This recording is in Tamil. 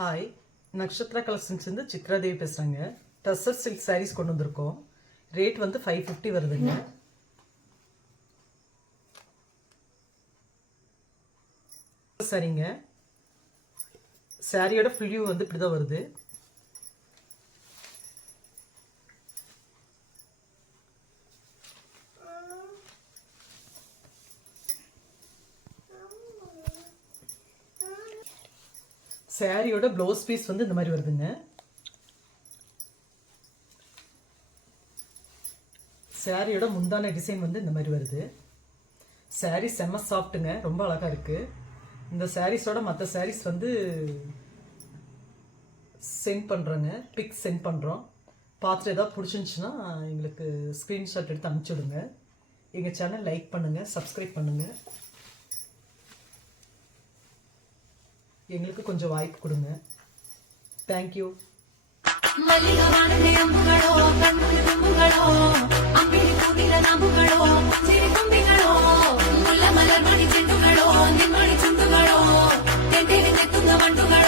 ஹாய், நக்ஷத்ரா கலெக்ஷன்ஸ்லேருந்து சித்ரா தேவி பேசுகிறேங்க. டசர் சில்க் சாரீஸ் கொண்டு வந்திருக்கோம். ரேட் வந்து 550 வருதுங்க. சரிங்க, சாரியோட ஃபுல் வியூ வந்து இப்படி தான் வருது. சாரியோட ப்ளவுஸ் பீஸ் வந்து இந்த மாதிரி வருதுங்க. சாரியோட முந்தான டிசைன் வந்து இந்த மாதிரி வருது. சாரி செம்ம சாஃப்ட்டுங்க, ரொம்ப அழகாக இருக்குது. இந்த சாரீஸோட மற்ற சாரீஸ் வந்து சென்ட் பண்ணுறோங்க, பிக் சென்ட் பண்ணுறோம். பார்த்துட்டு ஏதாவது பிடிச்சிருந்துச்சுன்னா எங்களுக்கு ஸ்க்ரீன்ஷாட் எடுத்து அனுப்பிச்சுடுங்க. எங்கள் சேனல் லைக் பண்ணுங்கள், சப்ஸ்கிரைப் பண்ணுங்கள். எங்களுக்கு கொஞ்சம் வாய்ப்பு கொடுங்க. தேங்க்யூ. மலர் மணி செண்டுகளோ, நிம்மணி சுண்டுகளோ, தென்னை துங்க வண்டுகளோ.